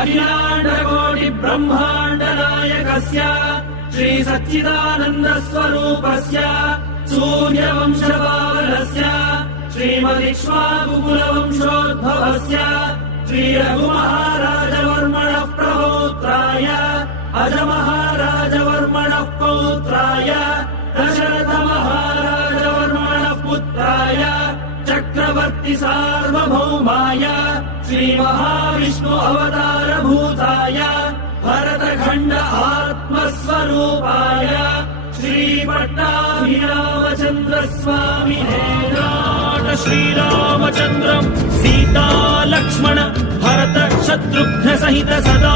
अखिलाण्डकोटि ब्रह्माण्ड नायकस्य श्री सच्चिदानन्द स्वरूपस्य सूर्यवंशपावनस्य श्रीमदिक्ष्वाकुकुलवंशोद्भवस्य श्री रघुमहाराजवर्मणः प्रपौत्राय अजमहाराजवर्मणः पौत्राय दशरथमहाराजवर्मणः पुत्राय चक्रवर्ति सार्वभौमाय श्री महाविष्णु अवतारभूताय भरतखण्ड आत्मस्वरूपाय श्री पट्टाभिरामचन्द्र स्वामिने नाथ श्रीरामचन्द्रम् सीता लक्ष्मण भरत शत्रुघ्न सहित सदा